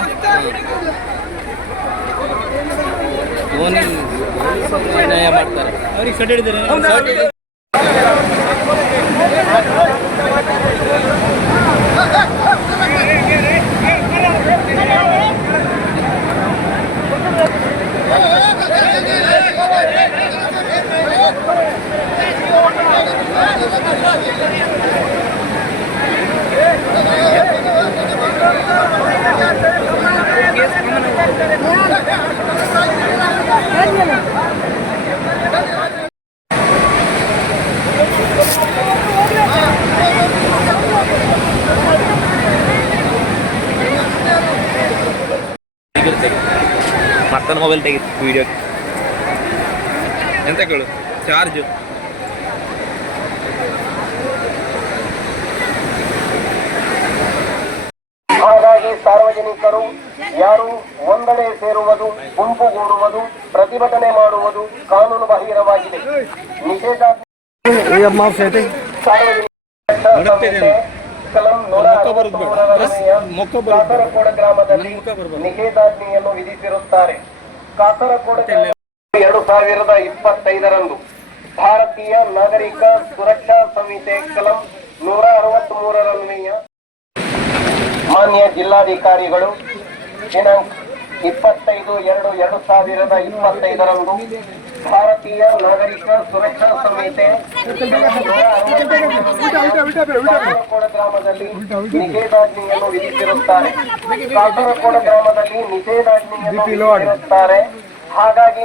ಮಾಡ್ತಾರ ನ್ಯಾಯ ಮಾಡ್ತಾರೆ ಅವ್ರಿಗೆ ಸಡ್ ಹಿಡಿದಾರೆ. ಮತ್ತೊಂದು ಮೊಬೈಲ್ ತೆಗಿತು ವಿಡಿಯೋ ಎಂತ ಕೇಳು ಚಾರ್ಜು ಹಾಗಾಗಿ ಸಾರ್ವಜನಿಕರು ಯಾರು ಒಂದೆಡೆ ಸೇರುವುದು, ಗುಂಪುಗೂಡುವುದು, ಪ್ರತಿಭಟನೆ ಮಾಡುವುದು ಕಾನೂನು ಬಾಹಿರವಾಗಿದೆ. ನಿಷೇಧಾಜ್ಞೆ ಕಲಂ 163 ಕಾಸರಗೋಡು ಗ್ರಾಮದಲ್ಲಿ ನಿಷೇಧಾಜ್ಞೆಯನ್ನು ವಿಧಿಸಿರುತ್ತಾರೆ. ಕಾಸರಗೋಡು 2025 ಭಾರತೀಯ ನಾಗರಿಕ ಸುರಕ್ಷಾ ಸಂಹಿತೆ ಕಲಂ 163 ಮಾನ್ಯ ಜಿಲ್ಲಾಧಿಕಾರಿಗಳು ದಿನಾಂಕ 25/2/2025 ಭಾರತೀಯ ನಾಗರಿಕ ಸುರಕ್ಷಾ ಸಂಹಿತೆ ಕಾಸರಗೋಡು ಗ್ರಾಮದಲ್ಲಿ ನಿಷೇಧಾಜ್ಞೆಯನ್ನು ವಿಧಿಸಿರುತ್ತಾರೆ. ಕಾಸರಗೋಡು ಗ್ರಾಮದಲ್ಲಿ ನಿಷೇಧಾಜ್ಞೆಯನ್ನು ವಿಧಿಸಿರುತ್ತಾರೆ. ಹಾಗಾಗಿ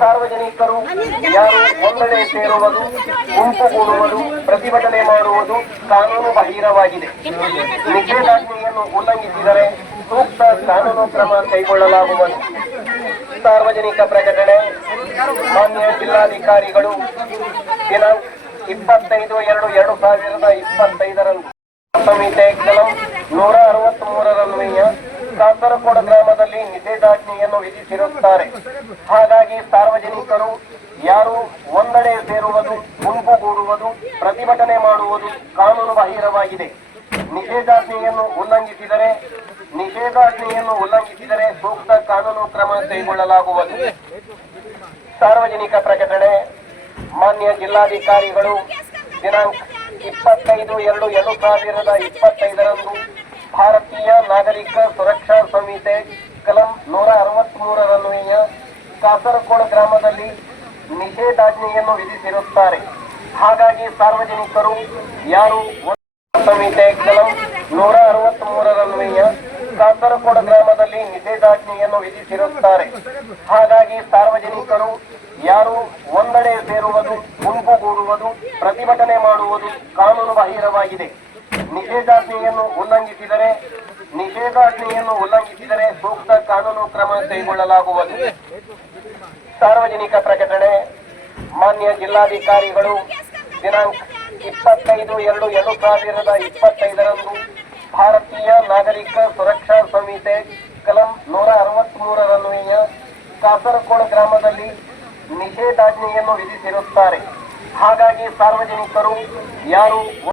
ಸಾರ್ವಜನಿಕರು ಯಾರು ಒಂದೆಡೆ ಸೇರುವುದು, ಗುಂಪುಗೂಡುವುದು, ಪ್ರತಿಭಟನೆ ಮಾಡುವುದು ಕಾನೂನು ಬಾಹಿರವಾಗಿದೆ. ನಿಷೇಧಾಜ್ಞೆಯನ್ನು ಉಲ್ಲಂಘಿಸಿದರೆ ಸೂಕ್ತ ಕಾನೂನು ಕ್ರಮ ಕೈಗೊಳ್ಳಲಾಗುವುದು. ಸಾರ್ವಜನಿಕ ಪ್ರಕಟಣೆ ಮಾನ್ಯ ಜಿಲ್ಲಾಧಿಕಾರಿಗಳು ದಿನಾಂಕ 25/2/2025 ಸಂಹಿತೆ ಕಲಂ 163 ಕಾಸರಗೋಡು ಗ್ರಾಮದಲ್ಲಿ ನಿಷೇಧಾಜ್ಞೆಯನ್ನು ವಿಧಿಸಿರುತ್ತಾರೆ. ಹಾಗಾಗಿ ಸಾರ್ವಜನಿಕರು ಯಾರು ಒಂದೆಡೆ ಸೇರುವುದು, ಗುಂಪುಗೂಡುವುದು, ಪ್ರತಿಭಟನೆ ಮಾಡುವುದು ಕಾನೂನು ಬಾಹಿರವಾಗಿದೆ. ನಿಷೇಧಾಜ್ಞೆಯನ್ನು ಉಲ್ಲಂಘಿಸಿದರೆ ಸೂಕ್ತ ಕಾನೂನು ಕ್ರಮ ಕೈಗೊಳ್ಳಲಾಗುವುದು. ಸಾರ್ವಜನಿಕ ಪ್ರಕಟಣೆ ಮಾನ್ಯ ಜಿಲ್ಲಾಧಿಕಾರಿಗಳು ದಿನಾಂಕ 25/2/2025 ಭಾರತೀಯ ನಾಗರಿಕ ಸುರಕ್ಷಾ ಸಂಹಿತೆ ಕಲಂ 163 ಕಾಸರಗೋಡು ಗ್ರಾಮದಲ್ಲಿ ನಿಷೇಧಾಜ್ಞೆಯನ್ನು ವಿಧಿಸಿರುತ್ತಾರೆ. ಹಾಗಾಗಿ ಸಾರ್ವಜನಿಕರು ಯಾರು ಸಂಹಿತೆ ಕಲಂ 163 ಕಾಸರಗೋಡು ಗ್ರಾಮದಲ್ಲಿ ನಿಷೇಧಾಜ್ಞೆಯನ್ನು ವಿಧಿಸಿರುತ್ತಾರೆ. ಹಾಗಾಗಿ ಸಾರ್ವಜನಿಕರು ಯಾರು ಒಂದೆಡೆ ಸೇರುವುದು, ಗುಂಪುಗೂಡುವುದು, ಪ್ರತಿಭಟನೆ ಮಾಡುವುದು ಕಾನೂನು ಬಾಹಿರವಾಗಿದೆ. ನಿಷೇಧಾಜ್ಞೆಯನ್ನು ಉಲ್ಲಂಘಿಸಿದರೆ ಸೂಕ್ತ ಕಾನೂನು ಕ್ರಮ ಕೈಗೊಳ್ಳಲಾಗುವುದು. ಸಾರ್ವಜನಿಕ ಪ್ರಕಟಣೆ ಮಾನ್ಯ ಜಿಲ್ಲಾಧಿಕಾರಿಗಳು ದಿನಾಂಕ 25/2/2025 ಭಾರತೀಯ ನಾಗರಿಕ ಸುರಕ್ಷಾ ಸಂಹಿತೆ ಕಲಂ 163 ಕಾಸರಗೋಡು ಗ್ರಾಮದಲ್ಲಿ ನಿಷೇಧಾಜ್ಞೆಯನ್ನು ವಿಧಿಸಿರುತ್ತಾರೆ. ಹಾಗಾಗಿ ಸಾರ್ವಜನಿಕರು ಯಾರು